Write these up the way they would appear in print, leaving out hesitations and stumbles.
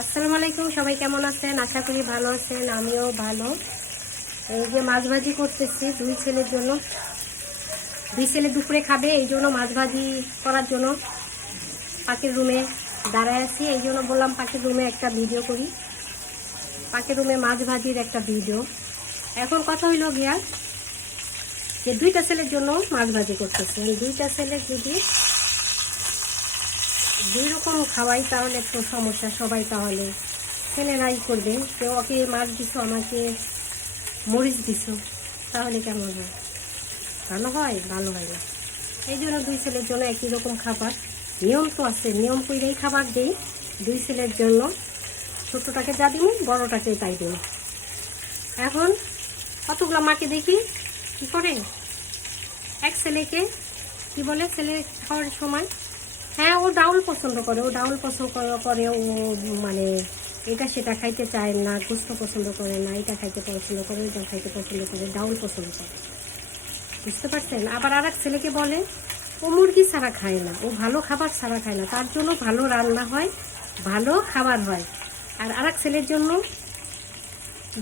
আসসালামু আলাইকুম, সবাই কেমন আছেন? আশা করি ভালো আছেন, আমিও ভালো। এই যে মাছ ভাজি করতেছি দুই ছেলের জন্য। দুই ছেলে দুপুরে খাবে, এই জন্য মাছ ভাজি করার জন্য পাখির রুমে দাঁড়ায় আছি। এই জন্য বললাম পাখির রুমে একটা ভিডিও করি, পাখির রুমে মাছ ভাজির একটা ভিডিও। এখন কথা হইল গিয়া যে দুইটা ছেলের জন্য মাছ ভাজি করতেছে। দুইটা ছেলে যদি দুই রকম খাওয়াই তাহলে একটু সমস্যা, সবাই তাহলে ছেলেরাই করবে। কেউ ওকে মাছ দিছো, আমাকে মরিচ দিছো, তাহলে কেমন হয়? ভালো হয়? ভালো হয় না। এই জন্য দুই ছেলের জন্য একই রকম খাবার, নিয়ম তো আছে, নিয়ম করেই খাবার দিই দুই ছেলের জন্য। ছোটোটাকে যা দিব, বড়োটাকে তাই দিব। এখন কতগুলো মাকে দেখি কী করে এক ছেলেকে কি বলে, ছেলে খাওয়ার সময় হ্যাঁ ও ডাউল পছন্দ করে, ও ডাউল পছন্দ করে ও মানে এটা সেটা খাইতে চায় না, গোস্ত পছন্দ করে না, এটা খাইতে পছন্দ করে, ওইটা খাইতে পছন্দ করে, ডাউল পছন্দ করে, বুঝতে পারছেন? আবার আর এক ছেলেকে বলে ও মুরগি ছাড়া খায় না, ও ভালো খাবার ছাড়া খায় না, তার জন্য ভালো রান্না হয়, ভালো খাবার হয়। আর আর এক ছেলের জন্য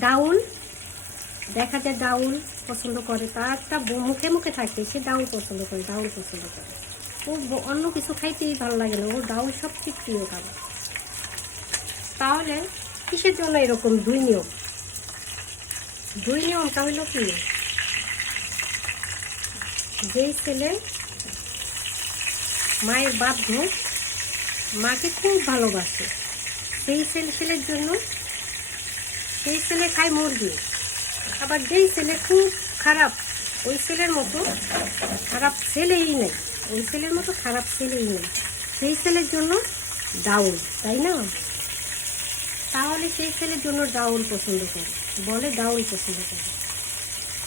ডাউল, দেখা যায় ডাউল পছন্দ করে, তারটা মুখে মুখে থাকে, সে ডাউল পছন্দ করে, ডাউল পছন্দ করে। ও অন্য কিছু খাইতেই ভালো লাগে না, ও ডাউল সবচেয়ে প্রিয় খাবার। তাহলে কিসের জন্য এরকম দুই নিয়ম? দুই নিয়মটা হইল কি, যেই ছেলে মায়ের বাধ্য, মাকে খুব ভালোবাসে, সেই ছেলের জন্য সেই ছেলে খায় মুরগি। আবার যেই ছেলে খুব খারাপ, ওই ছেলের মতো খারাপ ছেলেই নেই, ওই ছেলের মতো খারাপ ছেলেই নেই, সেই ছেলের জন্য ডাউল, তাই না? তাহলে সেই ছেলের জন্য ডাউল পছন্দ করে, বলে ডাউল পছন্দ করে।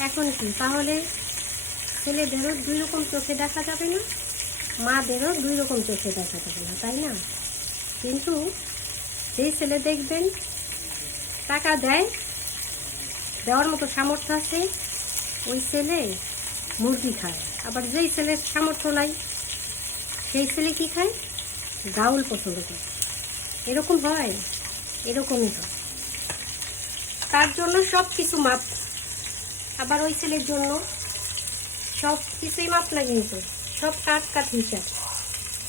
এখন কি তাহলে ছেলেদেরও দুই রকম চোখে দেখা যাবে না, মাদেরও দুই রকম চোখে দেখা যাবে না, তাই না? কিন্তু যেই ছেলে দেখবেন টাকা দেয়, দেওয়ার মতো সামর্থ্য আছে, ওই ছেলে মুরগি খায়। আবার যেই ছেলের সামর্থ্য নাই, সেই ছেলে কি খায়? ডাউল পছন্দ করে। এরকম হয়, এরকমই হয়। তার জন্য সব কিছু মাপ। আবার ওই ছেলের জন্য সব কিছুই মাপ লাগে, কিন্তু সব কাট হিসাব।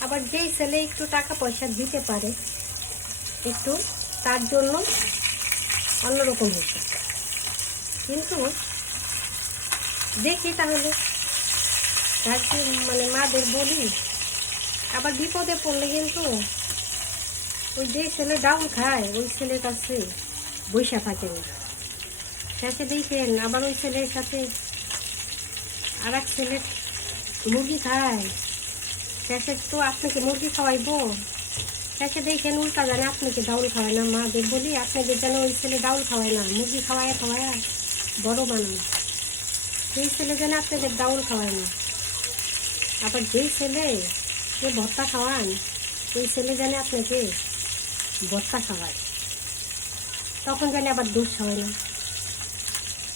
আবার যেই ছেলে একটু টাকা পয়সা দিতে পারে একটু, তার জন্য অন্যরকম হিসাব। কিন্তু দেখি তাহলে মানে মাদের বলি, আবার বিপদে পড়লে কিন্তু ওই যে ছেলে ডাউল খায়, ওই ছেলের কাছে বৈশা থাকে না, শেষে দেখেন আবার ওই ছেলের সাথে আর এক ছেলে মুরগি খায়, শেষে তো আপনাকে মুরগি খাওয়াইবো, শেষে দেখেন উল্টা জানে আপনাকে ডাউল খাওয়ায় না। মাদের বলি আপনাদের যেন ওই ছেলে ডাউল খাওয়ায় না, মুরগি খাওয়ায় বড় বানান, সেই ছেলে যেন আপনাদের ডাউল খাওয়ায় না। আবার যেই ছেলে সে ভর্তা খাওয়ান, ওই ছেলে জানে আপনাকে ভর্তা খাওয়ায়, তখন জানে আবার দোষ হয় না।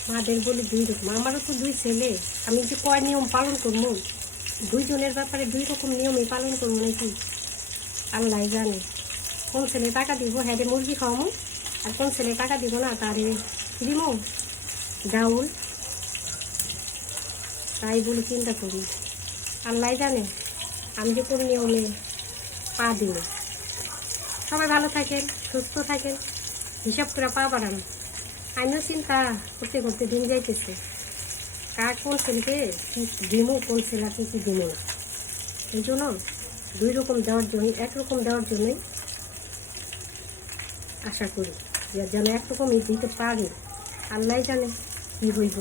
মাদের বলি দুই রকম, আমারও তো দুই ছেলে, আমি যে কয় নিয়ম পালন করবো, দুইজনের ব্যাপারে দুই রকম নিয়মই পালন করবো নাকি আল্লাহ জানে। কোন ছেলে টাকা দিব হ্যাঁ রে মুরগি খাওয়ামো, আর কোন ছেলে টাকা দিব না তারে দিব ডাউল, তাই বলে চিন্তা করি। আল্লাহ জানে আমি যে কোন নিয়মে পা দিব। সবাই ভালো থাকেন, সুস্থ থাকেন, হিসাব করে পা বাড়ান। আমিও চিন্তা করতে করতে দিন যাইতেছে, কার কোন ছেলেকে কি দিব, কোন ছেলেকে কি দিব না। এই জন্য দুই রকম দেওয়ার জন্য, একরকম দেওয়ার জন্যই আশা করি, যেন একরকমই দিতে পারে। আল্লাহ জানে কি হইব।